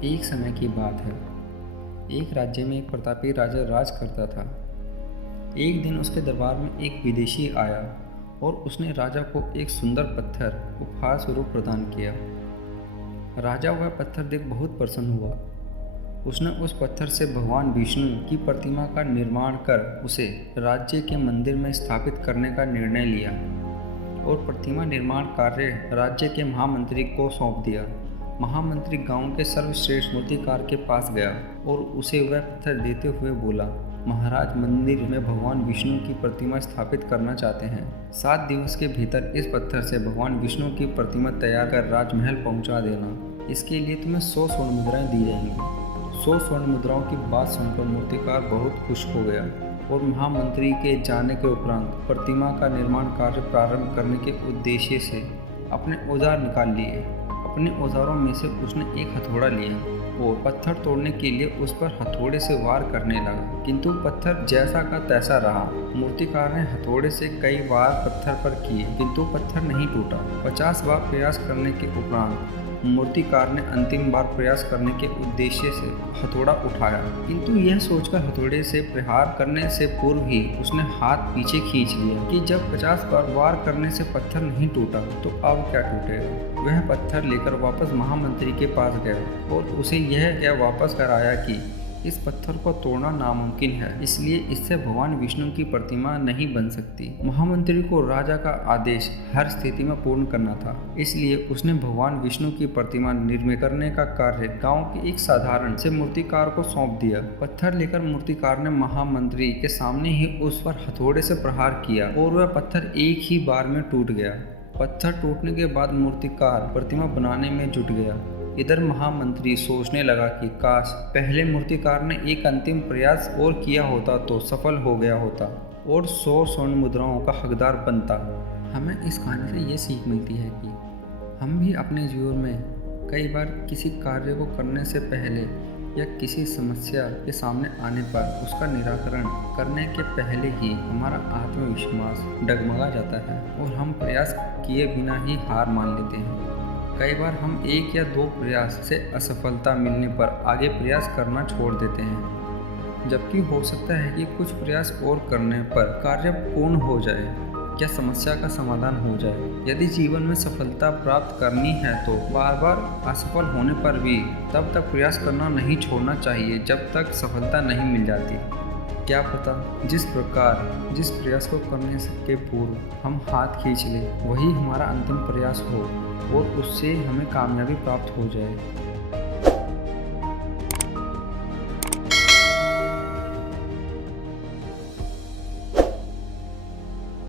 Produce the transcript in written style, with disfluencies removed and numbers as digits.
एक समय की बात है। एक राज्य में एक प्रतापी राजा राज करता था। एक दिन उसके दरबार में एक विदेशी आया और उसने राजा को एक सुंदर पत्थर उपहार स्वरूप प्रदान किया। राजा वह पत्थर देख बहुत प्रसन्न हुआ। उसने उस पत्थर से भगवान विष्णु की प्रतिमा का निर्माण कर उसे राज्य के मंदिर में स्थापित करने का निर्णय लिया और प्रतिमा निर्माण कार्य राज्य के महामंत्री को सौंप दिया। महामंत्री गांव के सर्वश्रेष्ठ मूर्तिकार के पास गया और उसे वह पत्थर देते हुए बोला, महाराज, मंदिर में भगवान विष्णु की प्रतिमा स्थापित करना चाहते हैं। 7 दिवस के भीतर इस पत्थर से भगवान विष्णु की प्रतिमा तैयार कर राजमहल पहुंचा देना। इसके लिए तुम्हें 100 स्वर्ण मुद्राएं दी जाएंगी। 100 स्वर्ण मुद्राओं की बात सुनकर मूर्तिकार बहुत खुश हो गया और महामंत्री के जाने के उपरांत प्रतिमा का निर्माण कार्य प्रारंभ करने के उद्देश्य से अपने औजार निकाल लिए। अपने औजारों में से उसने एक हथौड़ा लिया और पत्थर तोड़ने के लिए उस पर हथौड़े से वार करने लगा, किंतु पत्थर जैसा का तैसा रहा। मूर्तिकार ने हथौड़े से कई वार पत्थर पर किए, किंतु पत्थर नहीं टूटा। 50 बार प्रयास करने के उपरांत मूर्तिकार ने अंतिम बार प्रयास करने के उद्देश्य से हथौड़ा उठाया, किंतु यह सोचकर हथौड़े से प्रहार करने से पूर्व ही उसने हाथ पीछे खींच लिया कि जब 50 बार वार करने से पत्थर नहीं टूटा तो अब क्या टूटेगा। वह पत्थर लेकर वापस महामंत्री के पास गया और उसे यह कह वापस कराया कि इस पत्थर को तोड़ना नामुमकिन है, इसलिए इससे भगवान विष्णु की प्रतिमा नहीं बन सकती। महामंत्री को राजा का आदेश हर स्थिति में पूर्ण करना था, इसलिए उसने भगवान विष्णु की प्रतिमा निर्मित करने का कार्य गांव के एक साधारण से मूर्तिकार को सौंप दिया। पत्थर लेकर मूर्तिकार ने महामंत्री के सामने ही उस पर हथौड़े से प्रहार किया और वह पत्थर एक ही बार में टूट गया। पत्थर टूटने के बाद मूर्तिकार प्रतिमा बनाने में जुट गया। इधर महामंत्री सोचने लगा कि काश पहले मूर्तिकार ने एक अंतिम प्रयास और किया होता तो सफल हो गया होता और 100 स्वर्ण मुद्राओं का हकदार बनता। हमें इस कहानी से ये सीख मिलती है कि हम भी अपने जीवन में कई बार किसी कार्य को करने से पहले या किसी समस्या के सामने आने पर उसका निराकरण करने के पहले ही हमारा आत्मविश्वास डगमगा जाता है और हम प्रयास किए बिना ही हार मान लेते हैं। कई बार हम 1 या 2 प्रयास से असफलता मिलने पर आगे प्रयास करना छोड़ देते हैं, जबकि हो सकता है कि कुछ प्रयास और करने पर कार्य पूर्ण हो जाए या समस्या का समाधान हो जाए। यदि जीवन में सफलता प्राप्त करनी है तो बार बार असफल होने पर भी तब तक प्रयास करना नहीं छोड़ना चाहिए जब तक सफलता नहीं मिल जाती। क्या पता जिस प्रयास को करने के पूर्व हम हाथ खींच लें वही हमारा अंतिम प्रयास हो और उससे हमें कामयाबी प्राप्त हो जाए।